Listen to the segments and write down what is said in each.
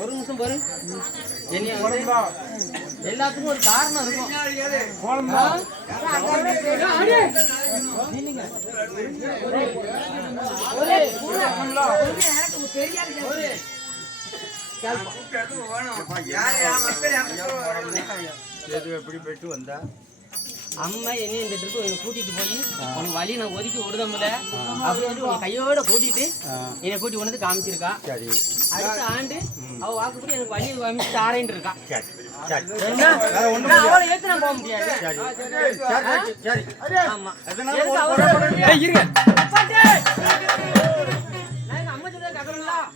ஒரு நிமிஷம் பாரு. எல்லாத்துக்கும் ஒரு காரணம் இருக்கும். எப்படி போயிட்டு வந்தா அம்மா என்ன இந்த ட்ரிப்பு கூட்டிட்டு போய் உனக்கு வழி நான் ஒதுக்கி விடுதமில்ல அப்படின்னு உன் கையோட கூட்டிட்டு என்னை கூட்டி கொண்டு காமிச்சிருக்கா. அடுத்த ஆண்டு அவ வாக்குப்படி எனக்கு வழி காமிச்சு தாரேன்னு இருக்கா. அவளை ஏத்து நான் போக முடியாது. ஆமா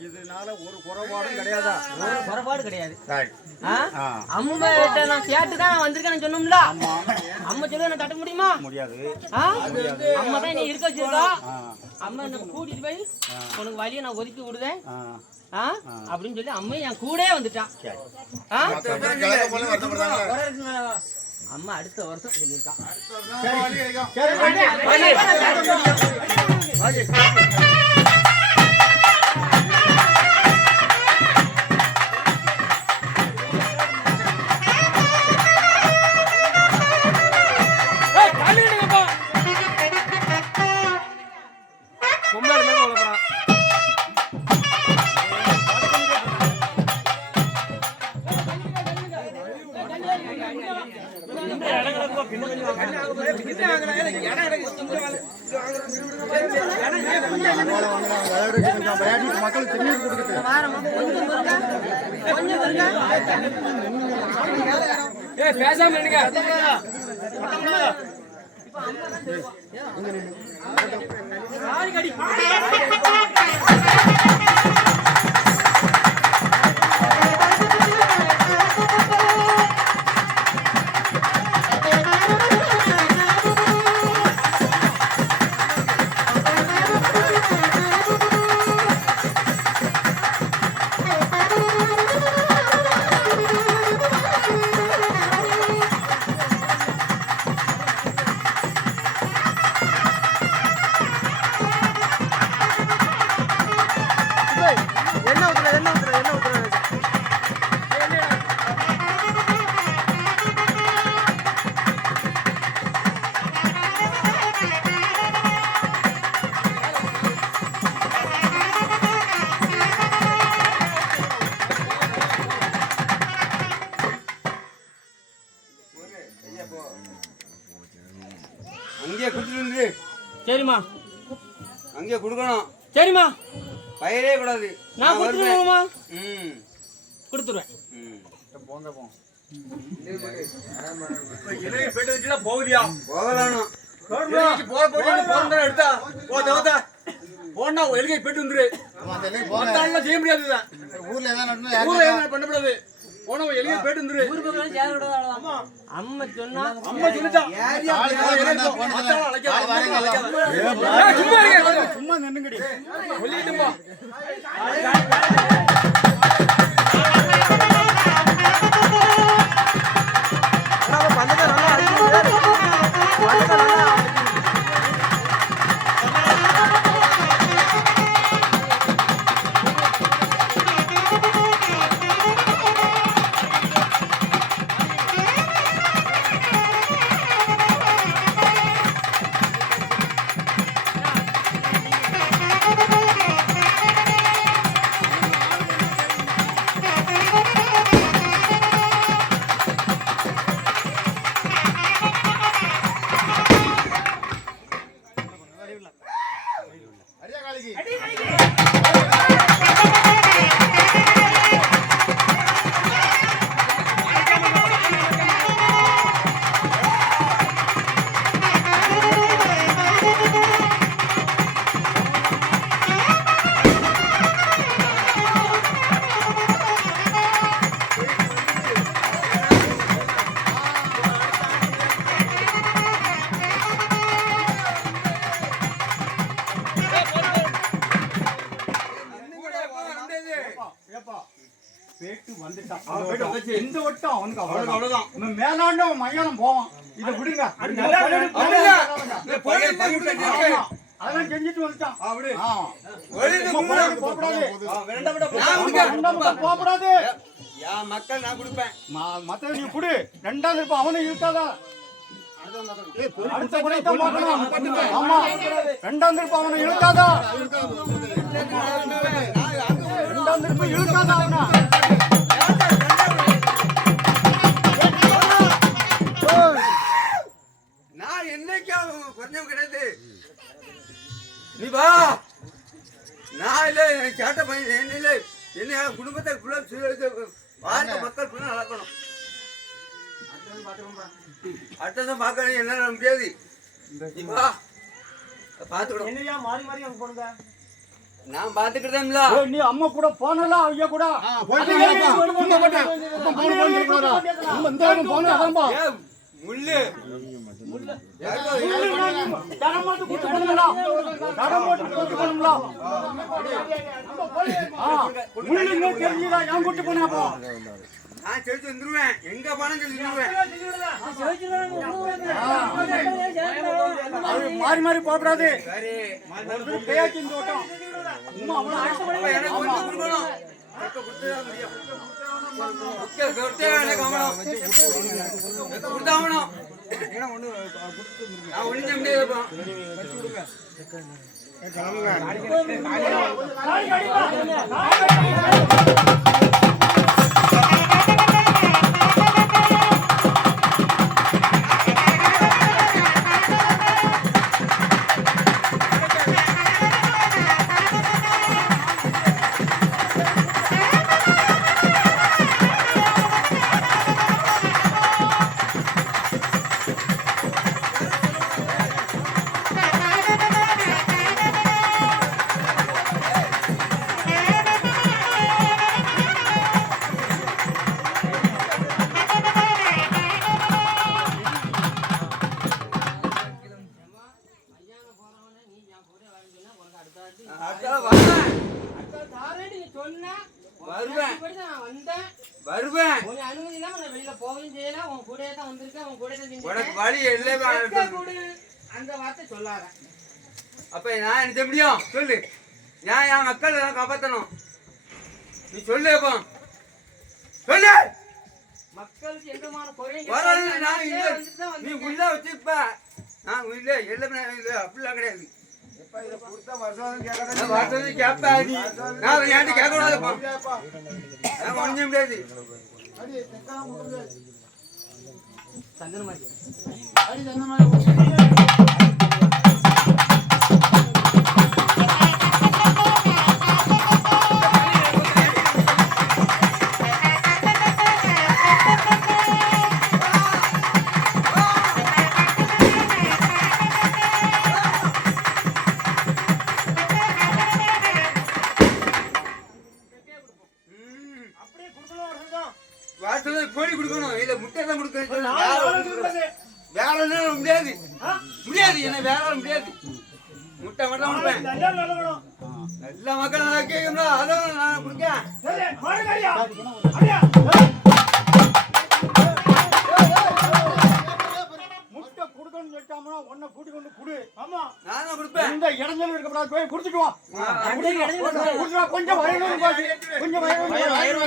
இதனால ஒரு குறைபாடும் கிடையாது. ஒரு குறைபாடு கிடையாது. அம்மாட்ட நான் கேட்டுதான் நான் வந்திருக்கேன்னு சொன்னோம்ல. அம்மா சொல்ல நான் தட்ட முடியுமா? முடியாது. அம்மா தான் நீ இருக்க வச்சிருக்கா. அம்மா என்ன கூட்டிட்டு போய் உனக்கு வழியை நான் ஒதுக்கி விடுதேன் அப்படின்னு சொல்லி அம்மா என் கூட வந்துட்டான். அம்மா அடுத்த வருஷம் சொல்லியிருக்கான். மக்களுக்கு திருநீர் கொடுக்குது. பேசாம நின்னுங்க. அங்கே குடுத்துட்டு சரிம்மா, அங்கே கொடுக்கணும். சரிம்மா, பயிரே கூடாது. நான் கொடுத்துருவேன்மா. கொடுத்துருவேன். போகுதியா போகலாம். எடுத்தா போனா எலிகை போயிட்டு வந்துரு. செய்ய முடியாது. ஊர்ல பண்ணக்கூடாது. போன எலிகை போயிட்டு வந்துரு. அம்மா சொன்னா சும்மா நின்னுங்கடி. சொல்லிட்டுமா இந்த வட்டம் அவனுக்கு அவ்வளவுதான். மேலாண்ட மயானம் போவான். இதை விடுங்க. அதெல்லாம் செஞ்சுட்டு வந்துட்டான். போகக்கூடாது. நான் குடிக்க. ரெண்டாம் தரம் போகக்கூடாது. என் மக்கள் நான் கொடுப்பேன். மத்த நீ குடு. ரெண்டாம் தரம் அவனை இழுக்காதா? அடுத்த முறை தான் பார்க்கணும். ஆமா. ரெண்டாம் தரம் அவனை இழுக்காதா? ரெண்டாம் தரம் இழுக்காதா அவனை? நான் என்னைக்கா கொஞ்சம் கிடையாது. நீ வா. நான் இல்லை கேட்ட பையன் என்ன இல்லை என்ன குடும்பத்தை வாழ்க்கை மக்கள் ஃபுல்லாக நடக்கணும். அடுத்ததான் பார்க்கணும் என்ன முடியாது. நீ வா பார்த்துக்கணும். என்னையா மாறி மாறி அங்க போனதா? நான் பார்த்துக்கிட்டேன்ல. நீ அம்மா கூட போனல ஐயா கூட முள்ளு நான் செலுத்தி வந்துருவேன். எங்க பணம் செலுத்திடுவேன். மாறி மாறி போகக்கூடாது. சரி பேச்சு தோட்டம் எனக்கு கொஞ்சம் கொடுக்கணும். கொடுத்தா முடியும். கொடுத்தாகணும். நான் ஒண்ணு முடியாது. வருவேன். உனக்கு வழி அந்த வார்த்தை சொல்லாத. அப்ப நான் என்ன செய்ய முடியும் சொல்லு. நான் என் மக்கள் காப்பாற்றணும். நீ சொல்லு. அப்போ சொல்லு. மக்களுக்கு எந்தமான குறையும் வரல. நான் இல்லை. நீ உள்ள வச்சிருப்ப. நான் இல்லை எல்லாமே இல்லை அப்படிலாம் கிடையாது. வருஷம் கேட்பா நீ. நான் ஏன்ட்டு கேட்க கூடாதுப்பா. நான் ஒன்றும் முடியாது. சந்தனமாரி கோழி கொடுக்கணும். இல்ல முட்டை தான் கொடுக்கணும். வேற என்ன முடியாது. முடியாது. என்ன வேற முடியாது. முட்டை மட்டும் கொடுப்பேன். எல்லா மக்கள் நல்லா கேட்கணும். அதான் நான் கொடுக்கேன். முட்டை கொடுக்கணும்னு சொல்லிட்டாமனா உன்னை கூட்டி கொண்டு குடு. ஆமா நானும் கொடுப்பேன். இந்த இடத்துல இருக்கக்கூடாது. போய் குடுத்துட்டு வா. கொஞ்சம் வயணும் கொஞ்சம் வயணும்